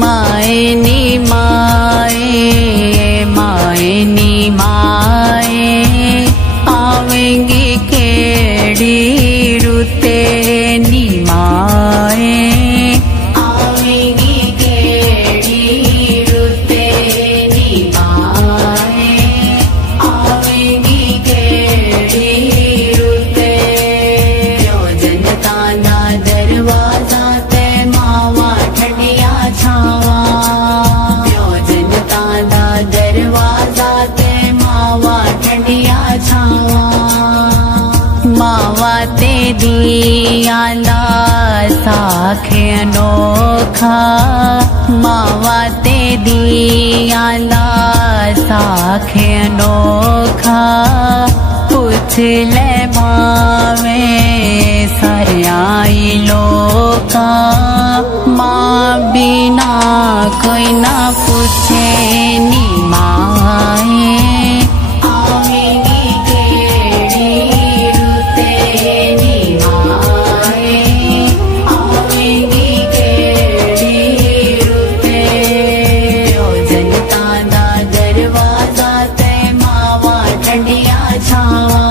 माए नी माए, माए नी माए, आवेंगी केड़ी रुते नी माए, आवेंगी केड़ी रुते नी माए, आवेंगी केड़ी रुते। जनता ना दरवाजा ते मावा ठंडिया छावा, जनता ना दरवाजा ते मावा ठंडिया छावा। मावा ते दिया ला साखे अनोखा, मावा ते दिया ला साखे अनोखा। पूछ ले मावे सरयाई लोका, माँ बिना कोई ना पूछे नी माए, आवेंगी केड़ी रुते नी माए, आवेंगी केड़ी रुते। जनता दा दरवाजा ते मावा ठंडिया छावा,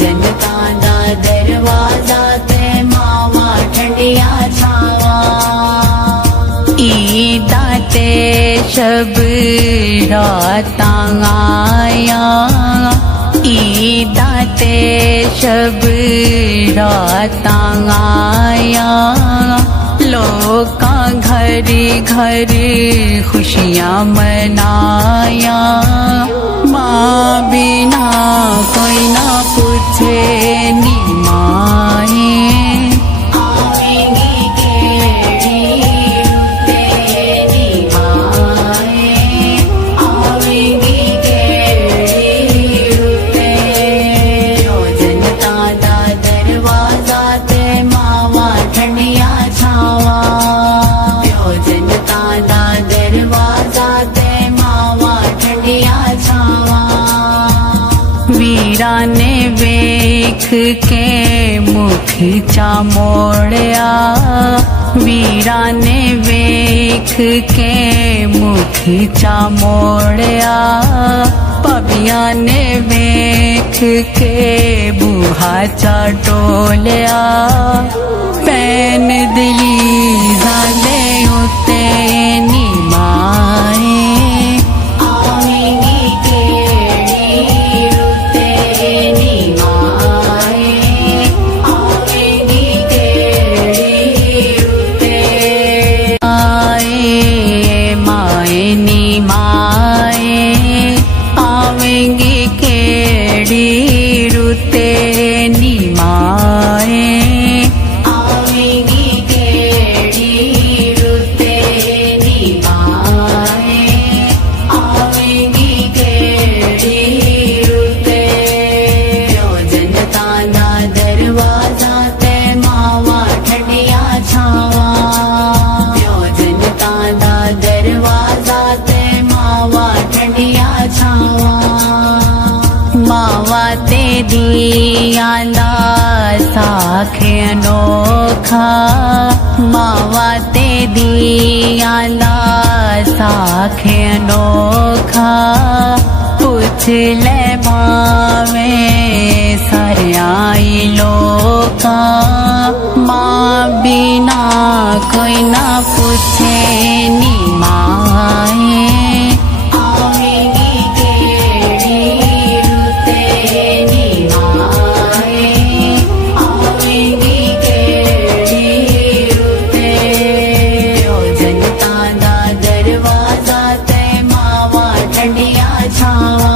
जनता दा दरवाजा ते मावा ठंडिया छावा। ईदा ते शब रातां आया, ईदा ते शब रातां आया। लोका घर घर खुशियाँ मनाया, माँ बिना कोई ना पूछे नी माए, आवेंगी केड़ी रुते नी माए, आवेंगी केड़ी रुते। जनता दा दरवाजा ते मावा ठंडिया छावा, जनता दा दरवाजा ते मावा ठंडिया छावा। वीरा ने वेख के मुख चा मोड़या, वीरा ने वेख के मुख चा मोड़या। पविया ने वेख के बूहा चा टोलिया, पैन दिली जाले उते नी माए, आवेंगी केड़ी रुते नी माए, आवेंगी केड़ी रुते। माए, माए नी माए, आवेंगी केड़ी रुते नी माए, आवेंगी केड़ी रुते नी माए, आवेंगी केड़ी रुते। जनता ना दरवाजा ते मावा ठंडिया छावा, जनता ना दरवाजा ते मावा ठंडिया छावा। मावा ते दिया ला साखे अनोखा, मावा ते दिया ला साखे अनोखा। पूछ ले मावे सरयाई लोका, माँ बिना कोई ना पूछे नी माए, आवेंगी केड़ी रुते नी माए, आवेंगी केड़ी रुते। जनता दा दरवाजा ते मावा ठंडिया छावा,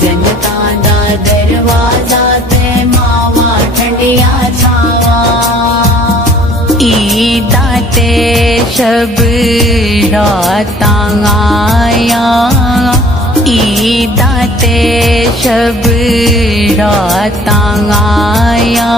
जनता दा दरवाजा ते मावा ठंडिया छावा। ईदा ते शब रातां आया, ईदा ते शब रातां आया।